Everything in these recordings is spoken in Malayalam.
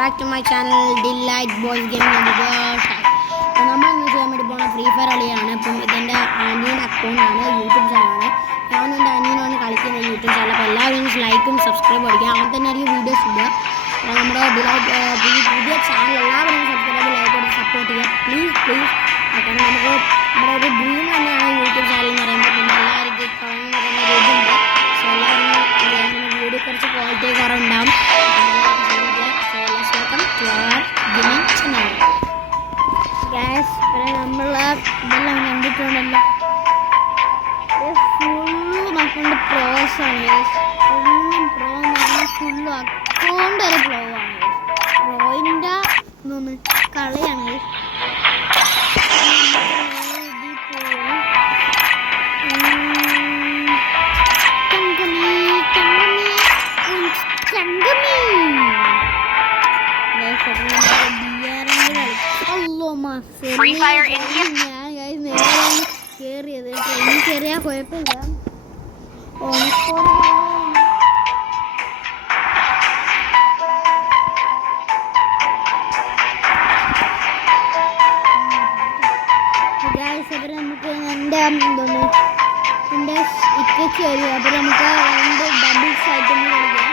Back to my channel Delight Boys Gaming and നമ്മൾ ഇന്ന് ചെയ്യാൻ വേണ്ടി പോകുന്ന ഫ്രീ ഫയർ കളിയാണ്. അപ്പം ഇതെൻ്റെ അനിയൻ്റെ അക്കൗണ്ടാണ്, യൂട്യൂബ് ചാനലാണ്. ഞാനും എൻ്റെ അനിയനാണ് കളിക്കുന്ന യൂട്യൂബ് ചാനൽ. അപ്പോൾ എല്ലാവരും ലൈക്കും സബ്സ്ക്രൈബ് അടിക്കുക. അങ്ങനെ തന്നെ ആയിരിക്കും വീഡിയോസ് ഇടുക. നമ്മുടെ പുതിയ ചാനൽ എല്ലാവരും സബ്സ്ക്രൈബ് ലൈക്ക് കൊടുത്ത് സപ്പോർട്ട് ചെയ്യുക പ്ലീസ്. കാരണം നമുക്ക് നമ്മുടെ ഒരു ഡ്രീം തന്നെയാണ് യൂട്യൂബ് ചാനൽ എന്ന് പറയുമ്പോൾ. പിന്നെ എല്ലാവർക്കും തുടങ്ങുന്ന തന്നെ ഇതുണ്ട്. സോ എല്ലാവരും വീഡിയോ കുറച്ച് ക്വാളിറ്റി കുറവുണ്ടാവും. നമ്മൾ ഇതെല്ലാം കണ്ടിട്ടുണ്ടല്ലോ, ഫുള്ള് മക്കളുടെ പ്രോസാണ്. ഫുള്ളും പ്രോ എന്ന് പറഞ്ഞാൽ ഫുള്ളും അക്കൗണ്ട് വരെ പ്രോ ആണ്. പ്രോയിൻ്റെ കളിയാണ്. Free Fire India. ഞാൻ നേരെ കയറിയത് ട്രെയിനിൽ കയറിയാൽ കുഴപ്പമില്ല. നമുക്ക് എൻ്റെ എൻ്റെ ഇക്കച്ച് വരും. അപ്പോൾ നമുക്ക് രണ്ട് ഡബിൾസ് ആയിട്ട് കളിക്കാം.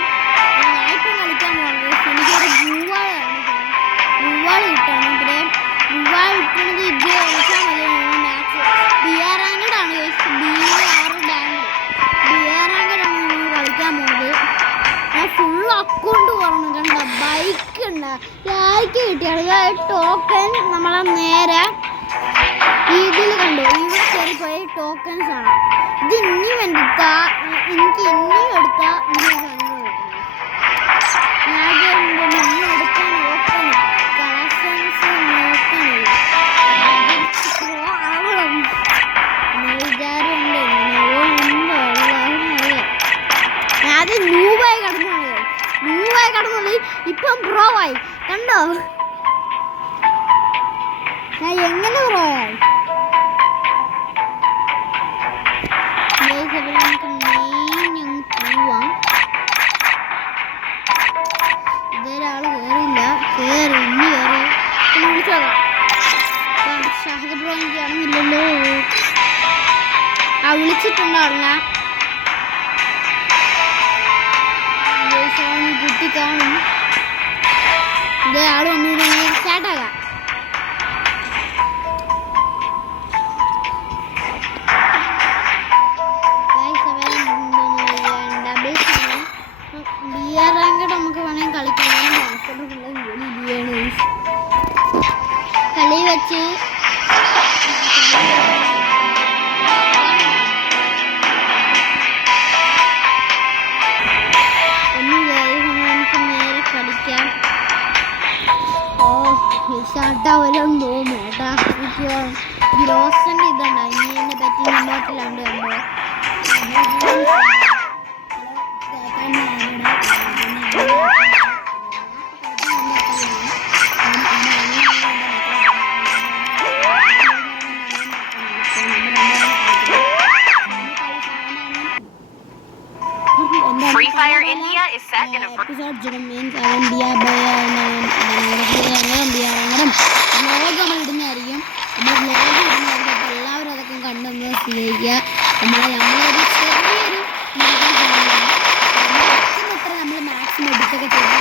ഞാനിപ്പം കളിക്കാൻ പോകുന്നത് എനിക്കൊരു ഗുവാൾ കിട്ടാണ്. പിന്നെ ഗുവാൾ കിട്ടുന്നത് ഇത് കളിച്ചാൽ മതി. Match BR റാങ്കഡാണ്. BR റാങ്കഡാണ് നമ്മൾ കളിക്കാൻ പോകുന്നത്. ഞാൻ ഫുൾ അക്കൗണ്ട് പറഞ്ഞു. കണ്ട ബൈക്ക് ഉണ്ട്, ലൈക്ക് കിട്ടിയാണ് ടോക്കൺ. നമ്മളെ നേരെ ഇതിൽ കണ്ടു, ഇവിടെ കയറിപ്പോയ ടോക്കൺസ് ആണ്. ഇത് ഇനിയും എടുത്താൽ എനിക്ക് ഇനിയും എടുത്താൽ ന്യൂവായി കടന്നത് ഇപ്പം പ്രോ ആയി. കണ്ടോ ഞാൻ എങ്ങനെ പ്രോ ആയി? നമുക്ക് മെയിൻ പോവാം. ഇതൊരാൾ കയറില്ല, ഇനി കയറി വിളിച്ചോക്കാം. ഷഹദ് പ്രോ എനിക്ക് കാണുന്നില്ലല്ലോ. വിളിച്ചിട്ടുണ്ടാവില്ല, കുട്ടി കാണും. ഇതേ ആൾ വന്നിട്ട് സ്റ്റാർട്ടാകാം. BR റാങ്കഡ് നമുക്ക് വേണമെങ്കിൽ കളിക്കാം. കളി വെച്ച് കളിക്കാം. ഷാട്ടാവലും തോന്നും കേട്ടാ. ഗ്രോസൻ്റെ ഇതുണ്ട്, അതിനെ പറ്റി മുന്നോട്ടിലാണ്ട് കണ്ടോ. Free Fire India is set in a episode നമ്മൾ ഇടുന്നതായിരിക്കും. അപ്പോൾ എല്ലാവരും അതൊക്കെ കണ്ടൊന്ന് സ്വീകരിക്കുക. നമ്മളൊരു ചെറിയൊരു നമ്മൾ മാക്സിമം എഡിറ്റൊക്കെ ചെയ്ത്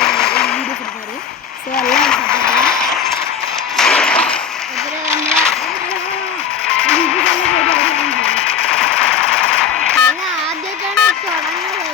വീഡിയോസ് എടുക്കാറ്. സോ എല്ലാവരും സപ്പോർട്ട് ചെയ്യാം. ആദ്യമായിട്ടാണ് തുടങ്ങുന്നത്.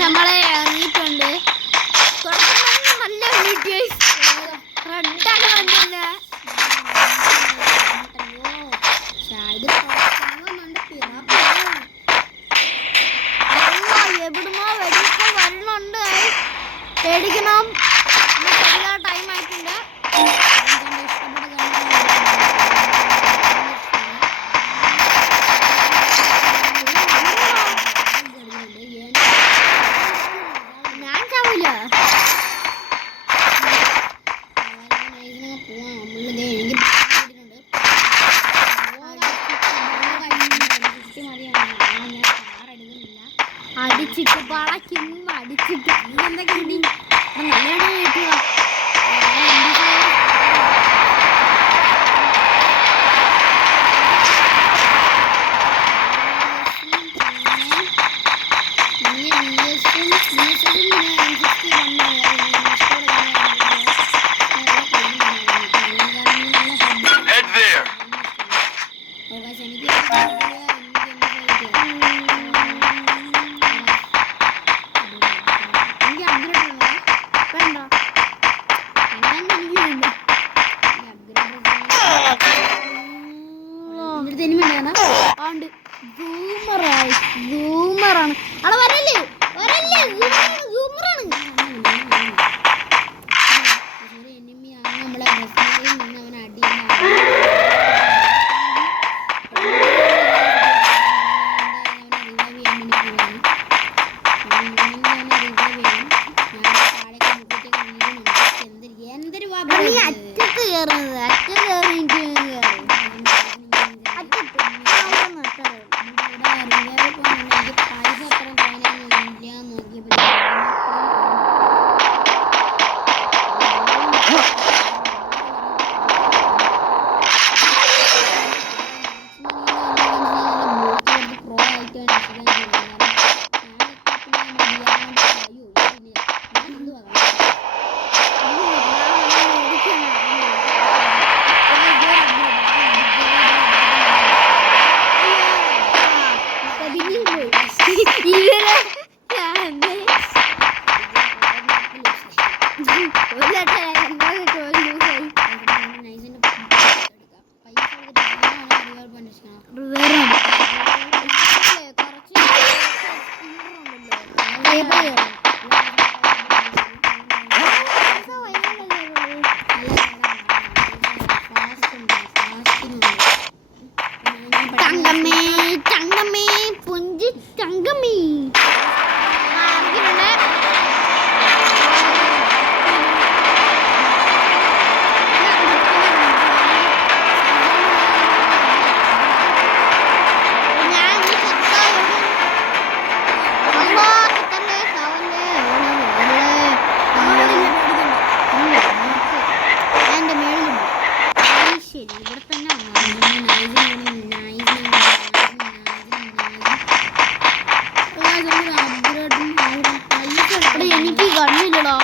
നമ്മളെ ഇറങ്ങിയിട്ടുണ്ട്. നല്ല റെഡാണ് വന്നില്ല. എവിടുന്നോ വരുന്നുണ്ട്. പേടിക്കണം. ടൈം ആയിട്ടുണ്ട്. ഞാൻ ചാവൂല. അടിച്ചിട്ട് പടക്കും അടിച്ചിട്ട് എന്തൊക്കെ നല്ലോണം കിട്ടുക. Head there. സൂമറാണ് അവിടെ വരല്ലേ വരല്ലേ സൂമറാണ്. നമ്മളെ ബസ്സിൽ നിന്ന് അവൻ അടിയില്ല. അറ്റത്ത് കയറുന്നത് അറ്റത്ത് കയറിയിട്ട് ചങ്കമ്മേ പുഞ്ചി ചങ്കമ്മേ എനിക്ക് കണ്ണില്ലടോ.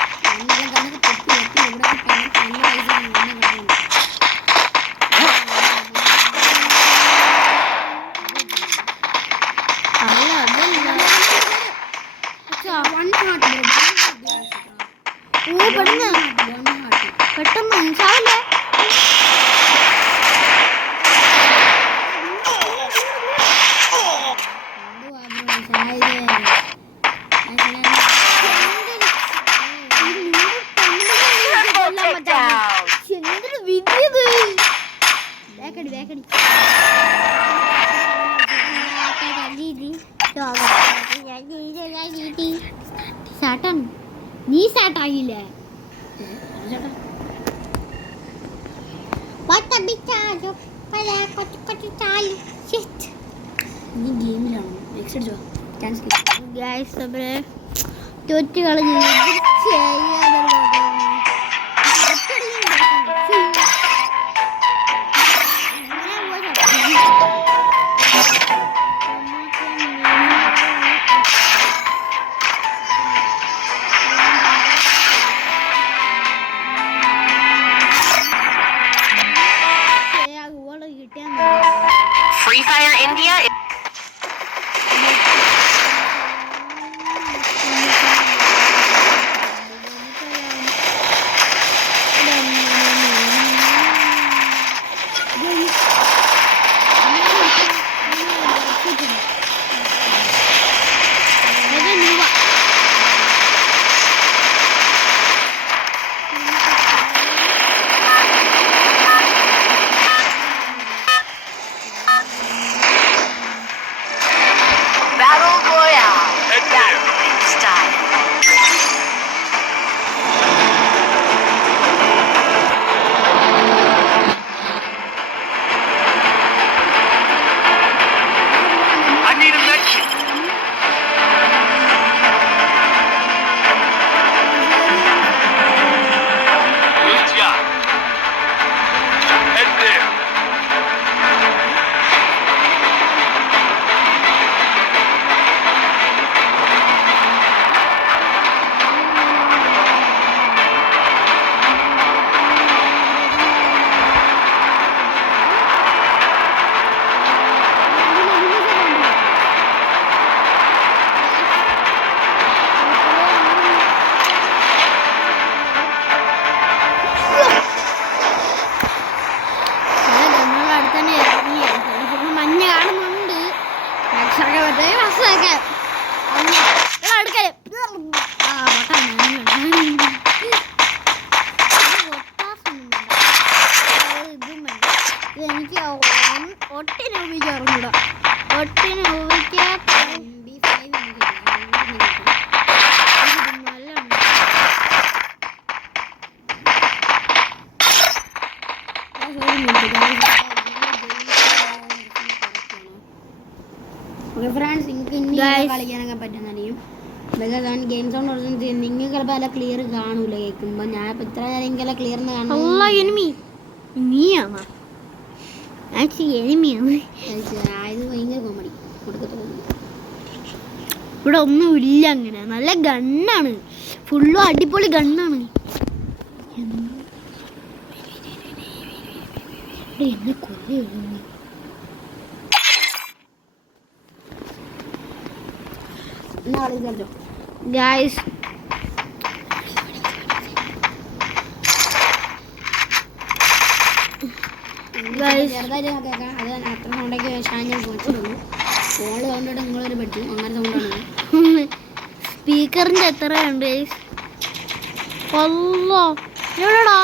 പെട്ടെന്ന് ചാവല്ലേ. എന്തൊരു വിധിയത്. വേക്കടി വേക്കടി സാട്ടാണ്. നീ സാട്ടായില്ലേ. നീ ഗെയിമിലാണോ? തോറ്റ് കളഞ്ഞു. Free Fire India. Battle Royale. Head Got there. big style. I need a med kit. Good job. Head there. അടുത്ത് തന്നെ ഇറങ്ങി മഞ്ഞ കാണുന്നുണ്ട് രക്ഷയൊക്കെ പറ്റേ രക്ഷയൊക്കെ അടുക്കല് എനിക്ക് ഒട്ടിനെ ഉപയോഗിക്കാറുണ്ട് ഒട്ടിനെ ഉപയോഗിക്കാൻ ഫ്രണ്ട്സ് നിങ്ങൾക്ക് ഇനി കളിക്കാനൊക്കെ പറ്റുന്നറിയും ബിക്കോസ് ഗെയിം സൗണ്ട് പറഞ്ഞിട്ട് നിങ്ങൾ ചിലപ്പോൾ അല്ല ക്ലിയർ കാണൂല കേൾക്കുമ്പോൾ ഞാൻ ഇപ്പം ഇത്ര നേരം എനിക്കല്ല ക്ലിയർ കാണും ഇത് ഭയങ്കര കോമഡി കൊടുക്കത്തോന്നു ഇവിടെ ഒന്നുമില്ല അങ്ങനെ നല്ല ഗണ്ണാണ് ഫുള്ളും അടിപൊളി ഗണ്ണാണ് എന്നെ കൊല്ലുന്നു എന്നാ കളിച്ചോ ഗായ്സ് ചെറുതായിട്ട് കേൾക്കാം അത് അത്ര സൗണ്ടൊക്കെ ഞാൻ പോയിട്ടുള്ളൂ ഫോണിൽ സൗണ്ടിട്ട് നിങ്ങളൊരു പറ്റി അങ്ങനെ സൗണ്ടാണ് സ്പീക്കറിന്റെ എത്രയുണ്ട് കൊല്ലോ എവിടെടാ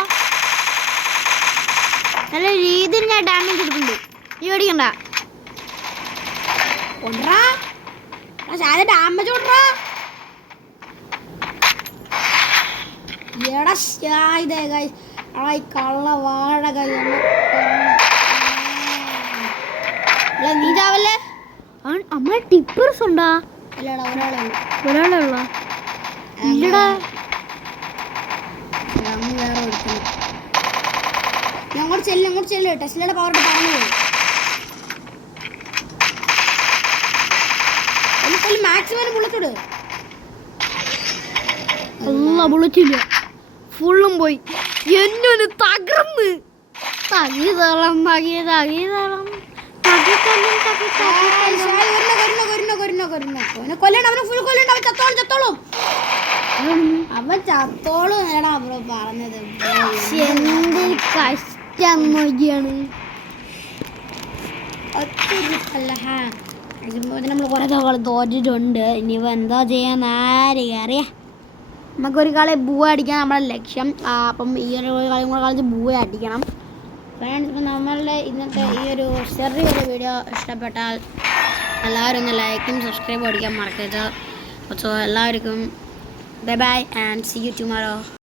നല്ല രീതിയിൽ ഞാൻ ഡാമേജ് എടുക്കുന്നുണ്ട് നീ പേടിക്കണ്ട കൊണ്ടാ ഡാമേജ് കൊണ്ടാ എടാ ഇതേ ഈ കള്ള വാഴ നീ ചാവല്ലേ നമ്മളെ ടിപ്പേഴ്സ് ഉണ്ടാ അല്ലടാ ഒരാളെ ഉള്ള ഇല്ലടാ വേറെ കൊടുക്കണം അങ്ങോട്ട് ചെല്ല് ടെസ്ലയുടെ പവറിട്ട് പറഞ്ഞു മാക്സിമം ബുള്ളറ്റിട് അല്ല ബുള്ളറ്റില്ല ഫുള്ളും പോയി എന്നൊരു തകർന്ന് തകിതളം അവൻ ചത്തോളും നേടാ ബ്രോ പറഞ്ഞത് എന്ത് കഷ്ടം നോക്കിയാണ് നമ്മൾ കുറെ തവണ തോറ്റിട്ടുണ്ട് ഇനിയിപ്പോ എന്താ ചെയ്യാൻ ആരെയും നമുക്കൊരു കളി ബൂവ അടിക്കാൻ നമ്മുടെ ലക്ഷ്യം അപ്പം ഈ ഒരു കളി കൂടെ കളിച്ച് ബൂവ അടിക്കണം ഫ്രണ്ട്സ് ഇപ്പം നമ്മളുടെ ഇന്നത്തെ ഈ ഒരു ചെറിയൊരു വീഡിയോ ഇഷ്ടപ്പെട്ടാൽ എല്ലാവരും ഒന്ന് ലൈക്കും സബ്സ്ക്രൈബും അടിക്കാൻ മറക്കരുത് സോ എല്ലാവർക്കും bye bye and see you tomorrow